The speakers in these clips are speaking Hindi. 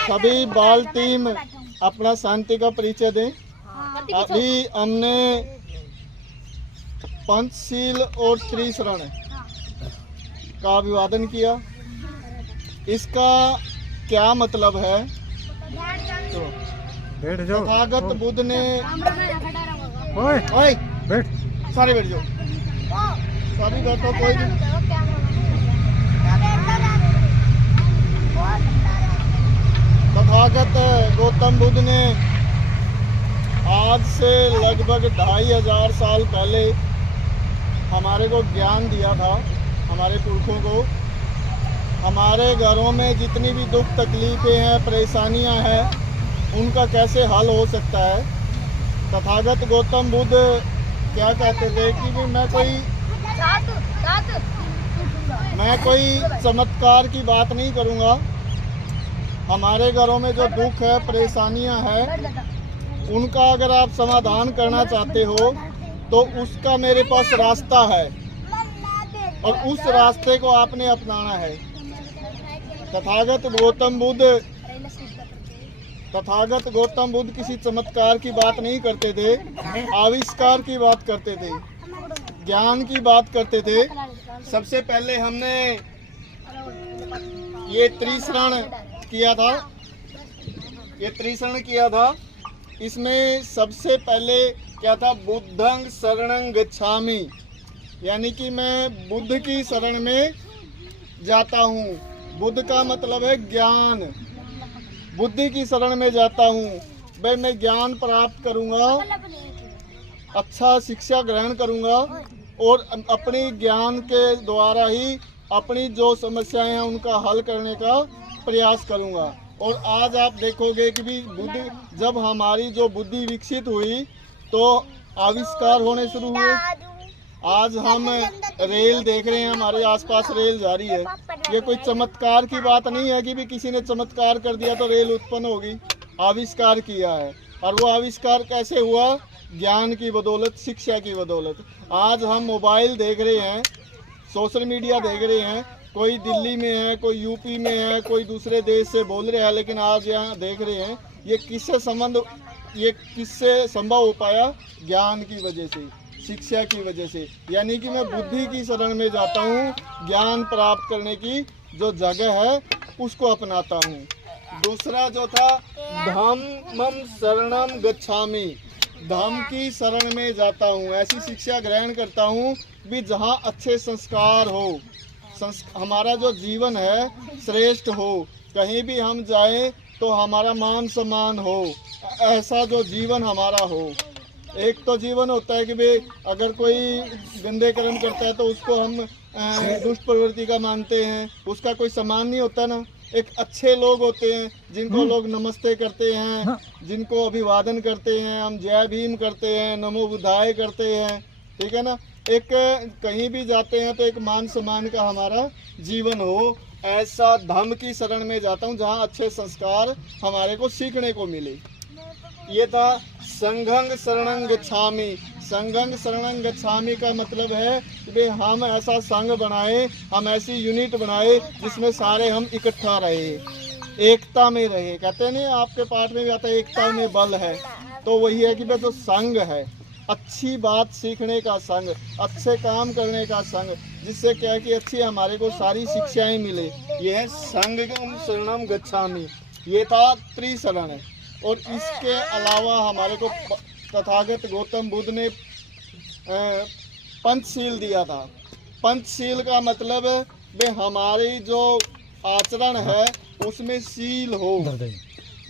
सभी बाल टीम अपना शांति का परिचय दें। अभी हमने पंचशील और त्रिशरण का अभिवादन किया। इसका क्या मतलब है? तो तथागत बुद्ध ने ओए बैठ, सारे बैठ जाओ, सभी बैठो, कोई तथागत गौतम बुद्ध ने आज से लगभग 2500 साल पहले हमारे को ज्ञान दिया था, हमारे पुरखों को। हमारे घरों में जितनी भी दुख तकलीफें हैं, परेशानियां हैं, उनका कैसे हल हो सकता है। तथागत गौतम बुद्ध क्या कहते थे कि भी मैं कोई चमत्कार की बात नहीं करूंगा। हमारे घरों में जो दुख है, परेशानियां हैं, उनका अगर आप समाधान करना चाहते हो तो उसका मेरे पास रास्ता है और उस रास्ते को आपने अपनाना है। तथागत गौतम बुद्ध किसी चमत्कार की बात नहीं करते थे, आविष्कार की बात करते थे, ज्ञान की बात करते थे। सबसे पहले हमने ये त्रिशरण किया था। इसमें सबसे पहले क्या था? बुद्धं शरणं गच्छामि, यानी कि मैं बुद्ध की शरण में जाता हूँ। बुद्ध का मतलब है ज्ञान। बुद्धि की शरण में जाता हूँ, भाई मैं ज्ञान प्राप्त करूँगा, अच्छा शिक्षा ग्रहण करूँगा और अपनी ज्ञान के द्वारा ही अपनी जो समस्याएं हैं उनका हल करने का प्रयास करूँगा। और आज आप देखोगे कि भी बुद्धि, जब हमारी जो बुद्धि विकसित हुई तो आविष्कार होने शुरू हुए। आज हम रेल देख रहे हैं, हमारे आसपास रेल जा रही है। ये कोई चमत्कार की बात नहीं है कि भी किसी ने चमत्कार कर दिया तो रेल उत्पन्न होगी। आविष्कार किया है, और वो आविष्कार कैसे हुआ? ज्ञान की बदौलत, शिक्षा की बदौलत। आज हम मोबाइल देख रहे हैं, सोशल मीडिया देख रहे हैं। कोई दिल्ली में है, कोई यूपी में है, कोई दूसरे देश से बोल रहे हैं, लेकिन आज यहाँ देख रहे हैं ये किससे संभव हो पाया? ज्ञान की वजह से, शिक्षा की वजह से। यानी कि मैं बुद्धि की शरण में जाता हूँ, ज्ञान प्राप्त करने की जो जगह है उसको अपनाता हूँ। दूसरा जो था, धम्मं शरणं गच्छामि, धम्म की शरण में जाता हूँ। ऐसी शिक्षा ग्रहण करता हूँ भी जहाँ अच्छे संस्कार हो, हमारा जो जीवन है श्रेष्ठ हो, कहीं भी हम जाएं तो हमारा मान सम्मान हो, ऐसा जो जीवन हमारा हो। एक तो जीवन होता है कि भाई अगर कोई गंदे कर्म करता है तो उसको हम दुष्ट प्रवृत्ति का मानते हैं, उसका कोई सम्मान नहीं होता ना। एक अच्छे लोग होते हैं जिनको लोग नमस्ते करते हैं, जिनको अभिवादन करते हैं, हम जय भीम करते हैं, नमो बुद्धाय करते हैं, ठीक है ना। एक कहीं भी जाते हैं तो एक मान सम्मान का हमारा जीवन हो, ऐसा धम्म की शरण में जाता हूँ जहाँ अच्छे संस्कार हमारे को सीखने को मिले। ये था संघं शरणं गच्छामि। संघं शरणं गच्छामि का मतलब है कि हम ऐसा संघ बनाए, हम ऐसी यूनिट बनाए जिसमें सारे हम इकट्ठा रहे, एकता में रहे। कहते नहीं, आपके पाठ में भी आता है एकता में बल है, तो वही है कि भाई जो संघ है, अच्छी बात सीखने का संघ, अच्छे काम करने का संघ, जिससे क्या है कि अच्छी हमारे को सारी शिक्षाएं मिले। ये है संघं शरणं गच्छामि। ये था त्रिशरण। और इसके अलावा हमारे को तथागत गौतम बुद्ध ने पंचशील दिया था। पंचशील का मतलब वे हमारी जो आचरण है उसमें शील हो।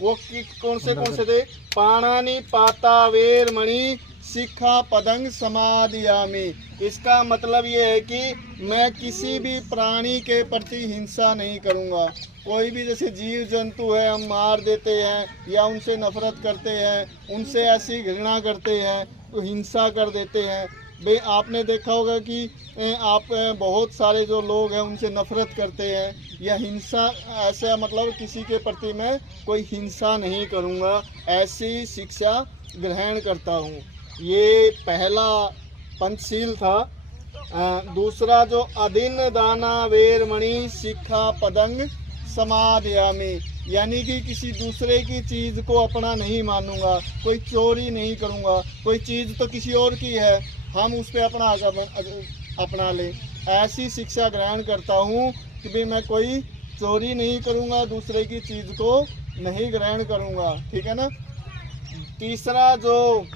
वो कौन से थे? पाणानि पाता वेरमणि शिक्षा पदंग समादियामि। इसका मतलब ये है कि मैं किसी भी प्राणी के प्रति हिंसा नहीं करूँगा। कोई भी जैसे जीव जंतु है हम मार देते हैं या उनसे नफरत करते हैं, उनसे ऐसी घृणा करते हैं, तो हिंसा कर देते हैं। भाई आपने देखा होगा कि आप बहुत सारे जो लोग हैं उनसे नफरत करते हैं या हिंसा, ऐसा मतलब किसी के प्रति मैं कोई हिंसा नहीं करूँगा, ऐसी शिक्षा ग्रहण करता हूँ। ये पहला पंचशील था। दूसरा जो अदिन दाना वेरमणि शिक्षा पदंग समादयामि, यानी कि किसी दूसरे की चीज को अपना नहीं मानूंगा, कोई चोरी नहीं करूंगा, कोई चीज तो किसी और की है हम उस पर अपना लें, ऐसी शिक्षा ग्रहण करता हूँ कि भाई मैं कोई चोरी नहीं करूंगा, दूसरे की चीज को नहीं ग्रहण करूंगा। ठीक है ना। तीसरा जो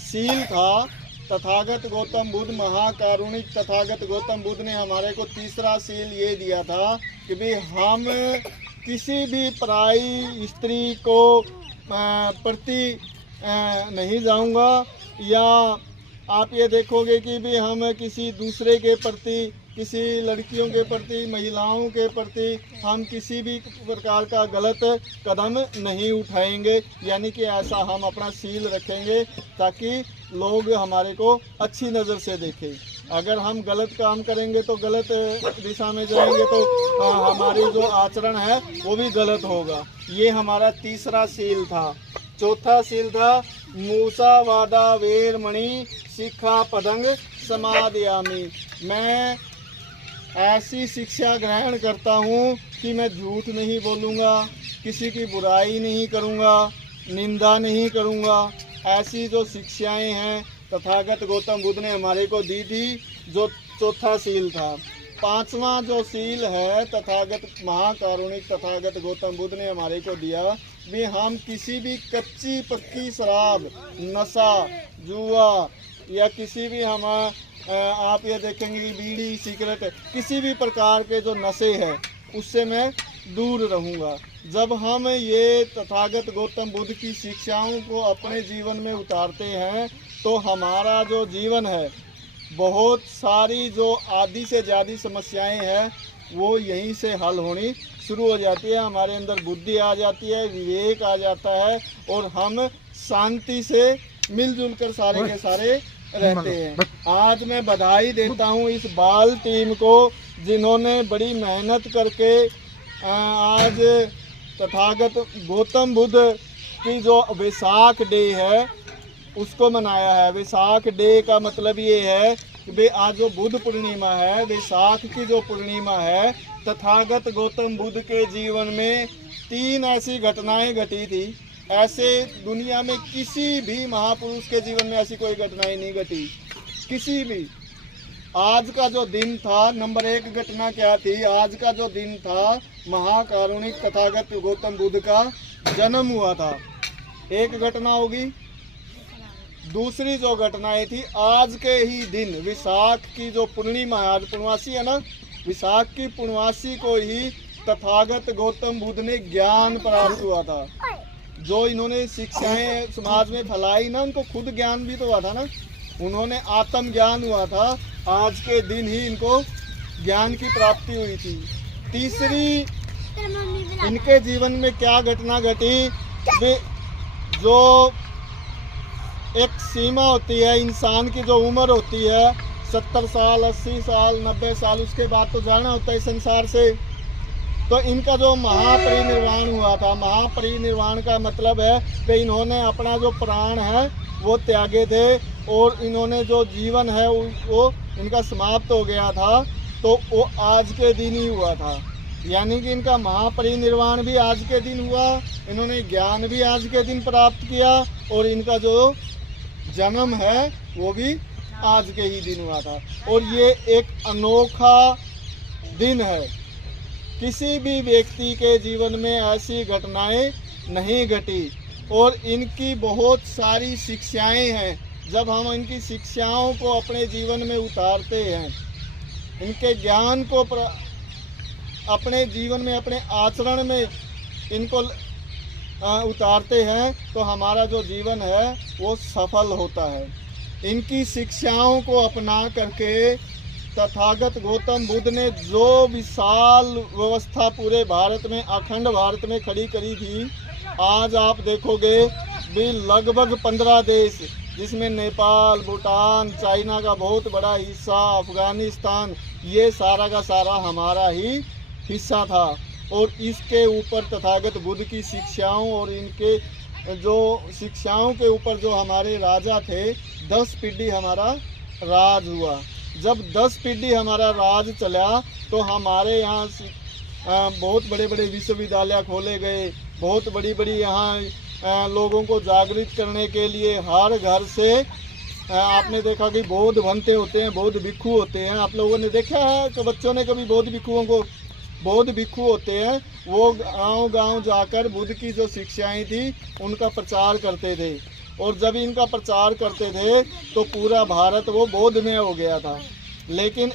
शील था, तथागत गौतम बुद्ध महाकारुणिक तथागत गौतम बुद्ध ने हमारे को तीसरा शील ये दिया था कि भाई हम किसी भी पराई स्त्री को प्रति नहीं जाऊंगा, या आप ये देखोगे कि भी हम किसी दूसरे के प्रति, किसी लड़कियों के प्रति, महिलाओं के प्रति हम किसी भी प्रकार का गलत कदम नहीं उठाएंगे, यानी कि ऐसा हम अपना शील रखेंगे ताकि लोग हमारे को अच्छी नज़र से देखें। अगर हम गलत काम करेंगे तो गलत दिशा में जाएंगे तो हमारी जो आचरण है वो भी गलत होगा। ये हमारा तीसरा शील था। चौथा शील था मूसावादा वेरमणि शिक्षा पदंग समादयामि, मैं ऐसी शिक्षा ग्रहण करता हूँ कि मैं झूठ नहीं बोलूँगा, किसी की बुराई नहीं करूँगा, निंदा नहीं करूँगा। ऐसी जो शिक्षाएं हैं तथागत गौतम बुद्ध ने हमारे को दी थी, जो चौथा शील था। पांचवा जो शील है तथागत महाकारुणिक तथागत गौतम बुद्ध ने हमारे को दिया भी, हम किसी भी कच्ची पक्की शराब, नशा, जुआ या किसी भी हम आप ये देखेंगे कि बीड़ी, सिगरेट, किसी भी प्रकार के जो नशे हैं उससे मैं दूर रहूँगा। जब हम ये तथागत गौतम बुद्ध की शिक्षाओं को अपने जीवन में उतारते हैं तो हमारा जो जीवन है, बहुत सारी जो आधी से ज़्यादा समस्याएं हैं वो यहीं से हल होनी शुरू हो जाती है। हमारे अंदर बुद्धि आ जाती है, विवेक आ जाता है और हम शांति से मिलजुल कर सारे के सारे रहते हैं। आज मैं बधाई देता हूँ इस बाल टीम को जिन्होंने बड़ी मेहनत करके आज तथागत गौतम बुद्ध की जो वैसाख डे है उसको मनाया है। वैसाख डे का मतलब ये है कि भाई आज जो बुद्ध पूर्णिमा है, वैसाख की जो पूर्णिमा है, तथागत गौतम बुद्ध के जीवन में 3 ऐसी घटनाएं घटी थी। ऐसे दुनिया में किसी भी महापुरुष के जीवन में ऐसी कोई घटनाएं नहीं घटी, किसी भी। आज का जो दिन था, नंबर 1 घटना क्या थी? आज का जो दिन था महाकारुणिक तथागत गौतम बुद्ध का जन्म हुआ था, एक घटना होगी। दूसरी जो घटनाएं थी, आज के ही दिन वैसाख की जो पूर्णिमा है, आज पूर्णवासी है ना, वैसाख की पूर्णवासी को ही तथागत गौतम बुद्ध ने ज्ञान प्राप्त हुआ था। जो इन्होंने शिक्षाएं समाज में फैलाई ना, उनको खुद ज्ञान भी तो हुआ था ना, उन्होंने आत्म ज्ञान हुआ था। आज के दिन ही इनको ज्ञान की प्राप्ति हुई थी। तीसरी इनके जीवन में क्या घटना घटी? जो एक सीमा होती है इंसान की, जो उम्र होती है 70 साल, 80 साल, 90 साल, उसके बाद तो जाना होता है संसार से। तो इनका जो महापरिनिर्वाण हुआ था, महापरिनिर्वाण का मतलब है कि इन्होंने अपना जो प्राण है वो त्यागे थे और इन्होंने जो जीवन है वो इनका समाप्त हो गया था। तो वो आज के दिन ही हुआ था, यानी कि इनका महापरिनिर्वाण भी आज के दिन हुआ, इन्होंने ज्ञान भी आज के दिन प्राप्त किया और इनका जो जन्म है वो भी आज के ही दिन हुआ था। और ये एक अनोखा दिन है। किसी भी व्यक्ति के जीवन में ऐसी घटनाएं नहीं घटी और इनकी बहुत सारी शिक्षाएं हैं। जब हम इनकी शिक्षाओं को अपने जीवन में उतारते हैं, इनके ज्ञान को अपने जीवन में, अपने आचरण में इनको उतारते हैं तो हमारा जो जीवन है वो सफल होता है। इनकी शिक्षाओं को अपना करके तथागत गौतम बुद्ध ने जो विशाल व्यवस्था पूरे भारत में, अखंड भारत में खड़ी करी थी, आज आप देखोगे भी लगभग 15 देश, जिसमें नेपाल, भूटान, चाइना का बहुत बड़ा हिस्सा, अफगानिस्तान, ये सारा का सारा हमारा ही हिस्सा था। और इसके ऊपर तथागत बुद्ध की शिक्षाओं और इनके जो शिक्षाओं के ऊपर जो हमारे राजा थे, 10 पीढ़ी हमारा राज हुआ। जब 10 पीढ़ी हमारा राज चला तो हमारे यहाँ बहुत बड़े बड़े विश्वविद्यालय खोले गए, बहुत बड़ी बड़ी यहाँ लोगों को जागृत करने के लिए हर घर से आपने देखा कि बौद्ध बनते होते हैं, बौद्ध भिक्षु होते हैं। आप लोगों ने देखा है कि बच्चों ने कभी बौद्ध भिक्षुओं को? बौद्ध भिक्षु होते हैं, वो गांव गांव जाकर बुद्ध की जो शिक्षाएं थी उनका प्रचार करते थे, और जब इनका प्रचार करते थे तो पूरा भारत वो बौद्धमय हो गया था। लेकिन